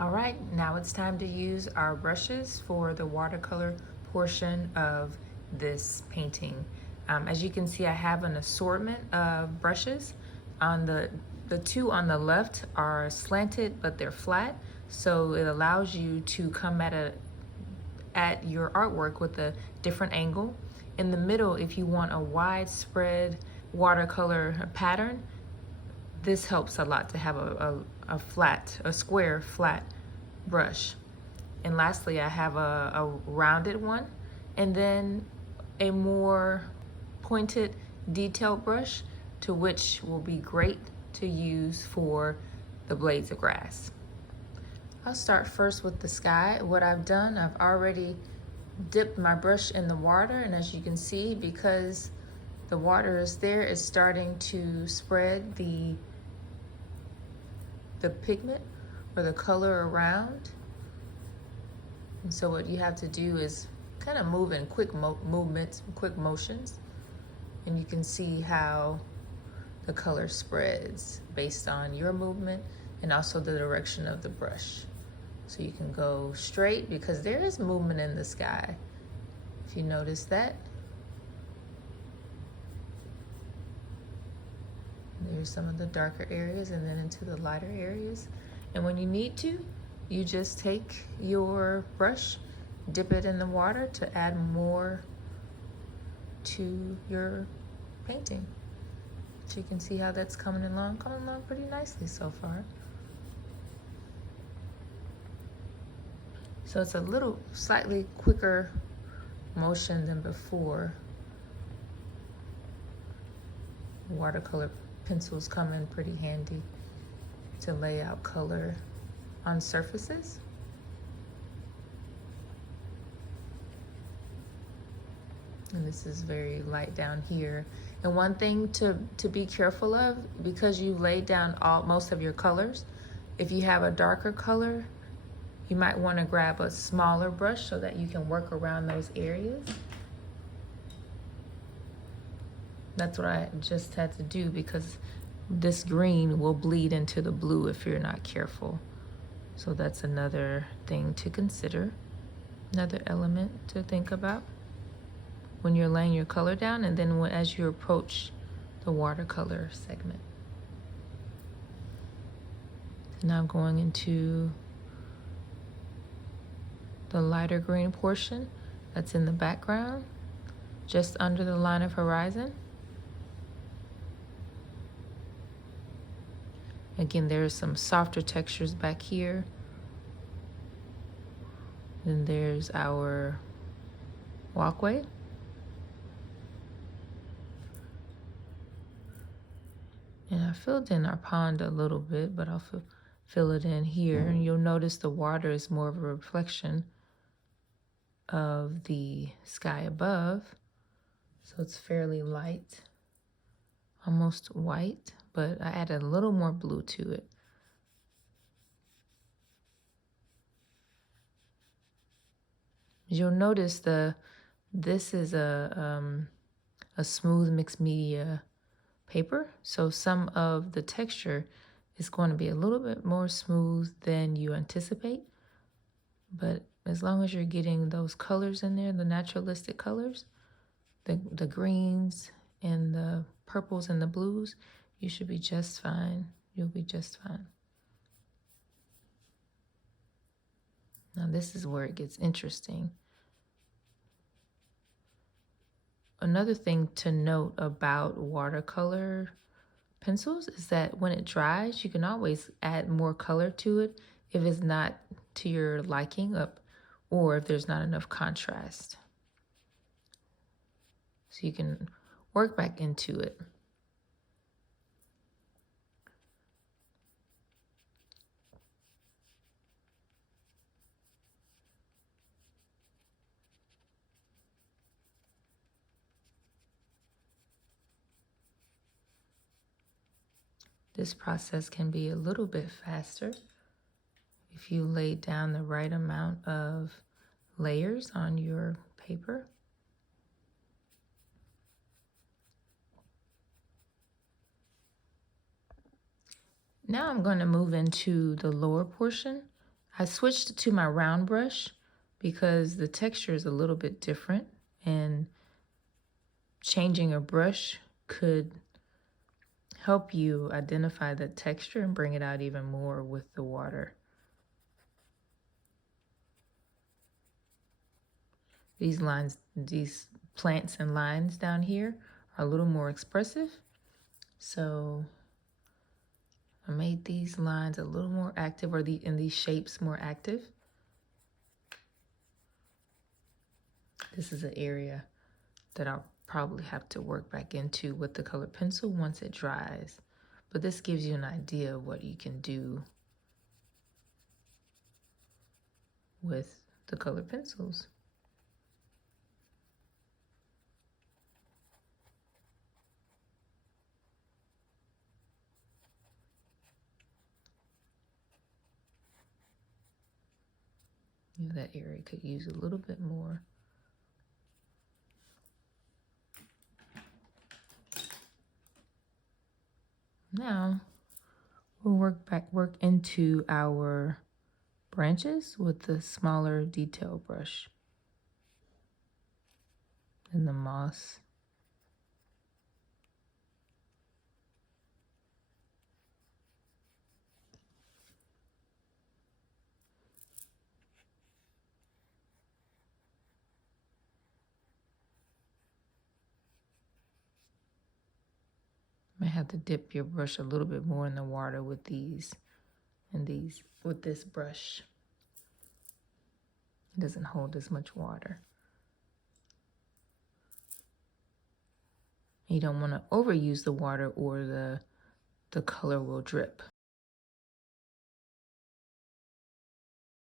All right, now it's time to use our brushes for the watercolor portion of this painting. As you can see, I have an assortment of brushes. On the two on the left are slanted, but they're flat, so it allows you to come at your artwork with a different angle. In the middle, if you want a widespread watercolor pattern, this helps a lot to have a square flat brush. And lastly, I have a rounded one, and then a more pointed detailed brush, to which will be great to use for the blades of grass. I'll start first with the sky. What I've done, I've already dipped my brush in the water, and as you can see, because the water is there, it's starting to spread the pigment or the color around. And so what you have to do is kind of move in quick movements, quick motions, and you can see how the color spreads based on your movement and also the direction of the brush. So you can go straight because there is movement in the sky, if you notice that. There's some of the darker areas and then into the lighter areas. And when you need to, you just take your brush, dip it in the water to add more to your painting. So you can see how that's coming along pretty nicely so far. So it's a little slightly quicker motion than before. Watercolor pencils come in pretty handy to lay out color on surfaces. And this is very light down here. And one thing to be careful of, because you laid down most of your colors, if you have a darker color, you might want to grab a smaller brush so that you can work around those areas. That's what I just had to do, because this green will bleed into the blue if you're not careful. So that's another thing to consider, another element to think about when you're laying your color down, and then as you approach the watercolor segment. Now I'm going into the lighter green portion that's in the background, just under the line of horizon. Again, there's some softer textures back here. Then there's our walkway. And I filled in our pond a little bit, but I'll fill it in here. And you'll notice the water is more of a reflection of the sky above. So it's fairly light, almost white, but I added a little more blue to it. You'll notice this is a smooth mixed media paper, so some of the texture is going to be a little bit more smooth than you anticipate, but as long as you're getting those colors in there, the naturalistic colors, the greens and the purples and the blues, you should be just fine. You'll be just fine. Now this is where it gets interesting. Another thing to note about watercolor pencils is that when it dries, you can always add more color to it if it's not to your liking or if there's not enough contrast. So you can work back into it. This process can be a little bit faster if you lay down the right amount of layers on your paper. Now I'm going to move into the lower portion I switched to my round brush because the texture is a little bit different, and changing a brush could help you identify the texture and bring it out even more with the water. These lines, these plants and lines down here are a little more expressive. So I made these lines a little more active, or in these shapes more active. This is an area that I'll probably have to work back into with the colored pencil once it dries. But this gives you an idea of what you can do with the colored pencils. You know, that area could use a little bit more. Now we'll work into our branches with the smaller detail brush and the moss. You might have to dip your brush a little bit more in the water with with this brush. It doesn't hold as much water. You don't want to overuse the water, or the color will drip.